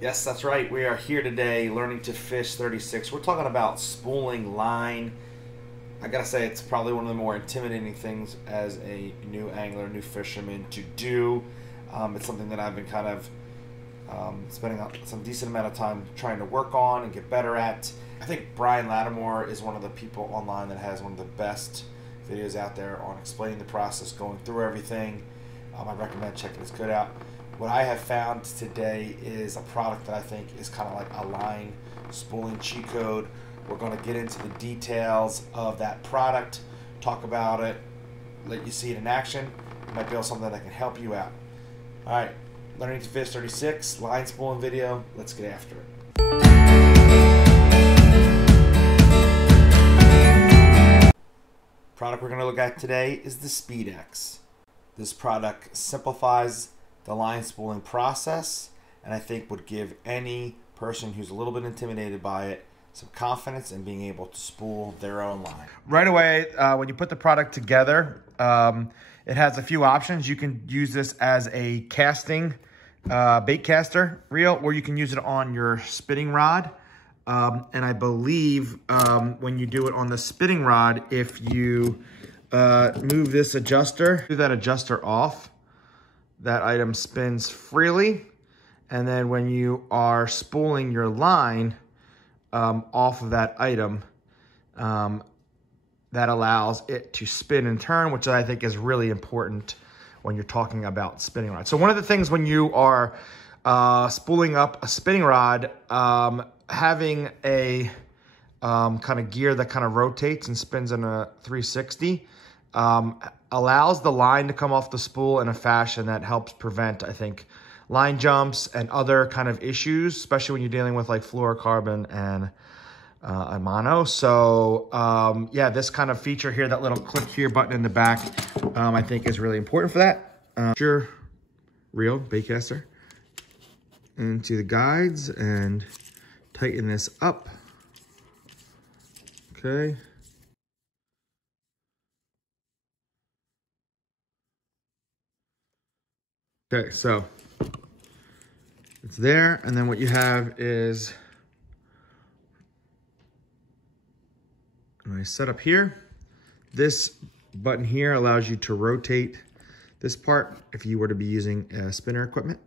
Yes, that's right. We are here today learning to fish 36. We're talking about spooling line. I gotta say, it's probably one of the more intimidating things as a new angler, new fisherman to do. It's something that I've been kind of spending some decent amount of time trying to work on and get better at. I think Brian Lattimore is one of the people online that has one of the best videos out there on explaining the process, going through everything. I recommend checking his good out. What I have found today is a product that I think is kind of like a line spooling cheat code. We're going to get into the details of that product, talk about it, let you see it in action. It might be something that can help you out. All right, Learning to Fish 36, line spooling video. Let's get after it. Product we're going to look at today is the SpeedX. This product simplifies the line spooling process, and I think would give any person who's a little bit intimidated by it some confidence in being able to spool their own line. Right away, when you put the product together, it has a few options. You can use this as a casting bait caster reel, or you can use it on your spinning rod. And I believe when you do it on the spinning rod, if you move this adjuster, do that adjuster off, that item spins freely. And then when you are spooling your line off of that item, that allows it to spin and turn, which I think is really important when you're talking about spinning rods. So one of the things when you are spooling up a spinning rod, having a kind of gear that kind of rotates and spins in a 360 allows the line to come off the spool in a fashion that helps prevent, I think, line jumps and other kind of issues, especially when you're dealing with like fluorocarbon and mono. So yeah, this kind of feature here, that little click here button in the back, I think is really important for that. Your reel baitcaster into the guides and tighten this up. Okay. Okay, so it's there, and then what you have is a nice setup here. This button here allows you to rotate this part if you were to be using spinner equipment.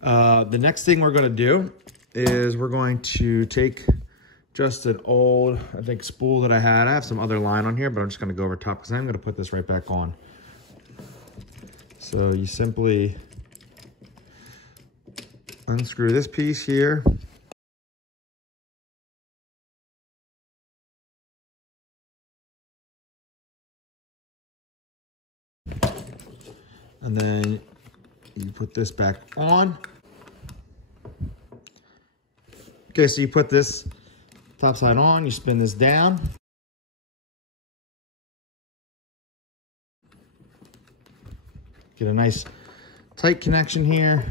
The next thing we're going to do is we're going to take just an old, I think, spool that I had. I have some other line on here, but I'm just going to go over top because I'm going to put this right back on. So you simply unscrew this piece here. And then you put this back on. Okay, so you put this top side on, you spin this down. Get a nice tight connection here.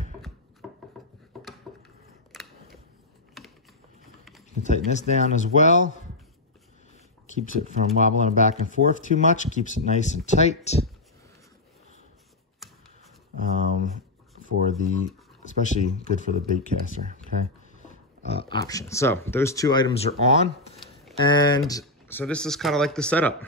You can tighten this down as well. Keeps it from wobbling back and forth too much. Keeps it nice and tight. For the, especially good for the bait caster, okay? Option. So those two items are on. And so this is kind of like the setup.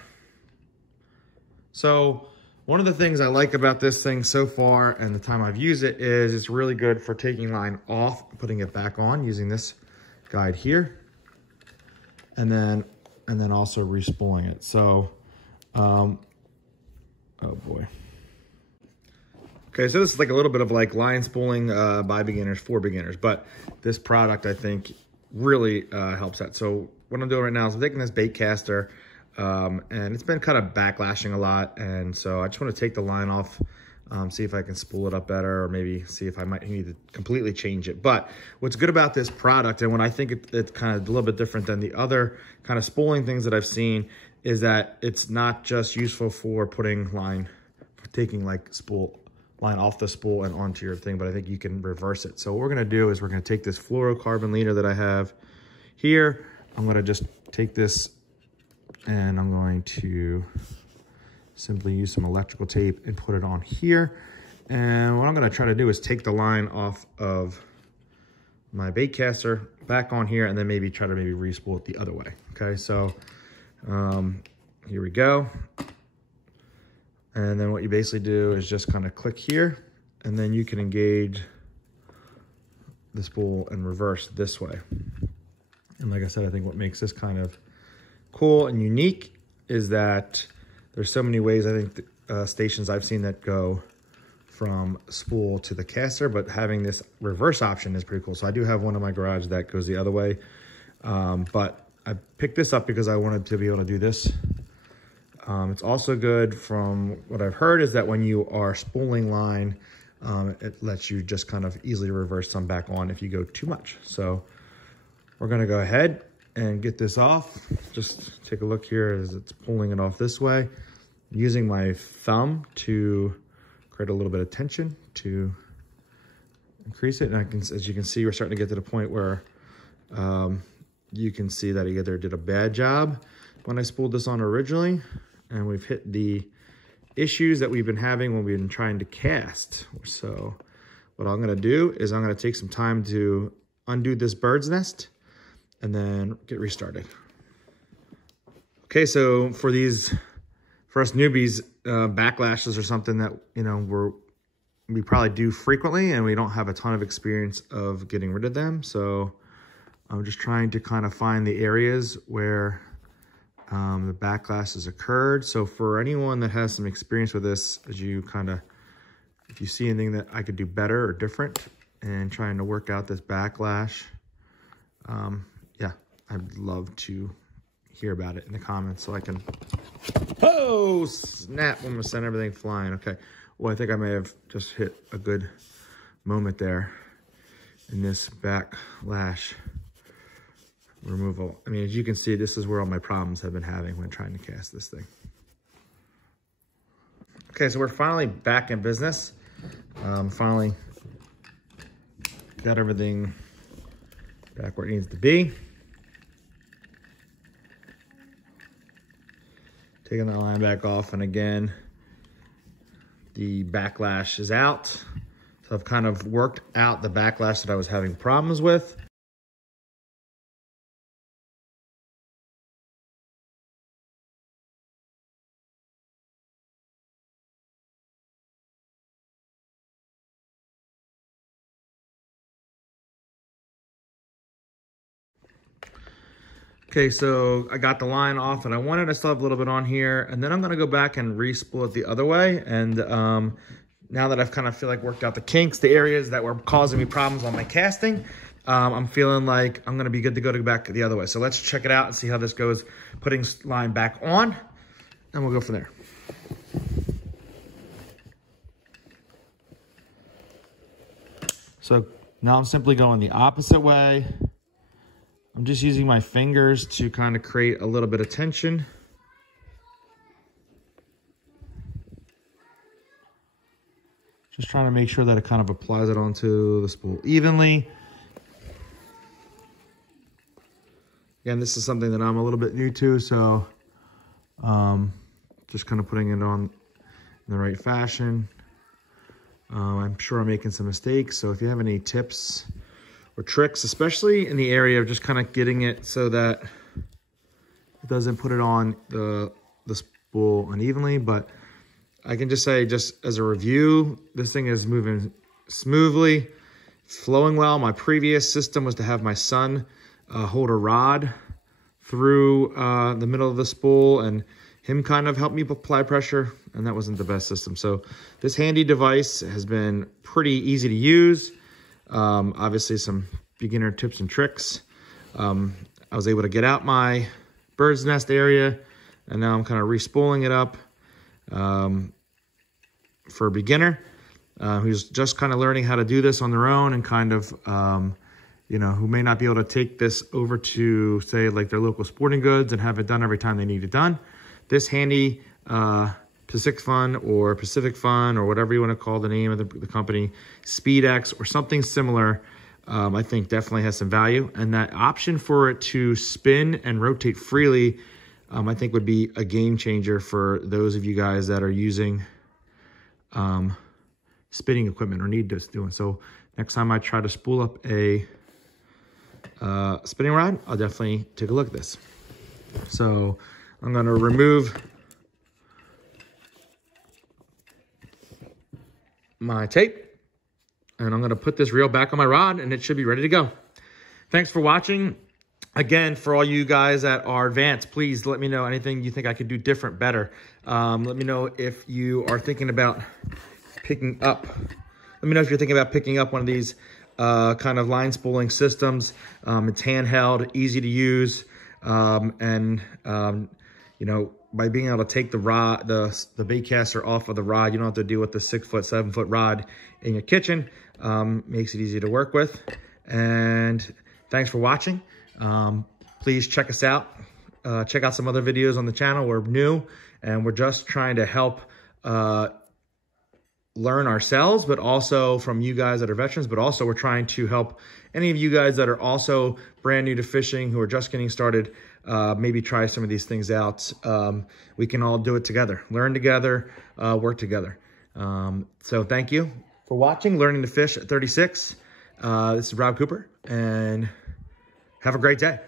So one of the things I like about this thing so far and the time I've used it is it's really good for taking line off, putting it back on using this guide here, and then also respooling it. So, oh boy. Okay, so this is like a little bit of like line spooling by beginners, for beginners, but this product I think really helps that. So what I'm doing right now is I'm taking this bait caster, and it's been kind of backlashing a lot, and so I just want to take the line off, see if I can spool it up better, or maybe see if I might need to completely change it. But what's good about this product, and when I think it's kind of a little bit different than the other kind of spooling things that I've seen, is that it's not just useful for putting line, for taking like line off the spool and onto your thing, but I think you can reverse it. So what we're gonna do is we're gonna take this fluorocarbon leader that I have here. I'm gonna just take this and I'm going to simply use some electrical tape and put it on here. And what I'm gonna try to do is take the line off of my bait caster back on here and then maybe try to re-spool it the other way. Okay, so here we go. And then what you basically do is just kind of click here, and then you can engage the spool and reverse this way. And like I said, I think what makes this kind of cool and unique is that there's so many ways, I think, stations I've seen that go from spool to the caster, but having this reverse option is pretty cool. So I do have one in my garage that goes the other way, but I picked this up because I wanted to be able to do this. It's also good, from what I've heard, is that when you are spooling line, it lets you just kind of easily reverse some back on if you go too much. So we're gonna go ahead and get this off. Just take a look here as it's pulling it off this way. Using my thumb to create a little bit of tension to increase it. And as you can see, we're starting to get to the point where you can see that I either did a bad job when I spooled this on originally, and we've hit the issues that we've been having when we've been trying to cast. So what I'm gonna do is I'm gonna take some time to undo this bird's nest and then get restarted. Okay, so for us newbies, backlashes are something that, you know, we probably do frequently, and we don't have a ton of experience of getting rid of them. So I'm just trying to kind of find the areas where the backlash has occurred. So for anyone that has some experience with this, if you see anything that I could do better or different and trying to work out this backlash, yeah, I'd love to hear about it in the comments so I can, oh, snap, I'm gonna send everything flying. Okay, well, I think I may have just hit a good moment there in this backlash removal. I mean, as you can see, this is where all my problems have been having when trying to cast this thing. Okay, so we're finally back in business. Finally got everything back where it needs to be. Taking that line back off, and again, the backlash is out. So I've kind of worked out the backlash that I was having problems with. Okay, so I got the line off and I wanted to still have a little bit on here, and then I'm gonna go back and re-spool it the other way. And now that I've kind of feel like worked out the kinks, the areas that were causing me problems on my casting, I'm feeling like I'm gonna be good to go back the other way. So let's check it out and see how this goes, putting line back on, and we'll go from there. So now I'm simply going the opposite way. I'm just using my fingers to kind of create a little bit of tension. Just trying to make sure that it kind of applies it onto the spool evenly. Again, this is something that I'm a little bit new to, so just kind of putting it on in the right fashion. I'm sure I'm making some mistakes, so if you have any tips or tricks, especially in the area of just kind of getting it so that it doesn't put it on the spool unevenly. But I can just say, just as a review, this thing is moving smoothly, it's flowing well. My previous system was to have my son hold a rod through the middle of the spool and him kind of help me apply pressure, and that wasn't the best system. So this handy device has been pretty easy to use. Obviously some beginner tips and tricks. I was able to get out my bird's nest area, and now I'm kind of re-spooling it up for a beginner who's just kind of learning how to do this on their own, and kind of, you know, who may not be able to take this over to, say, like their local sporting goods and have it done every time they need it done. This handy Piscifun or Piscifun or whatever you want to call the name of the company, SpeedX or something similar, I think definitely has some value. And that option for it to spin and rotate freely, I think would be a game changer for those of you guys that are using spinning equipment or need this doing. So next time I try to spool up a spinning rod, I'll definitely take a look at this. So I'm gonna remove my tape, and I'm gonna put this reel back on my rod, and it should be ready to go. Thanks for watching. Again, for all you guys that are advanced, please let me know anything you think I could do different, better. Let me know if you are thinking about picking up. Let me know if you're thinking about picking up one of these kind of line spooling systems. It's handheld, easy to use, and you know, by being able to take the rod, the bait caster off of the rod, you don't have to deal with the 6-foot, 7-foot rod in your kitchen. Makes it easy to work with. And thanks for watching. Please check us out. Check out some other videos on the channel. We're new and we're just trying to help learn ourselves, but also from you guys that are veterans, but also we're trying to help any of you guys that are also brand new to fishing, who are just getting started, maybe try some of these things out. We can all do it together, learn together, work together. So thank you for watching Learning to Fish at 36. This is Rob Cooper, and have a great day.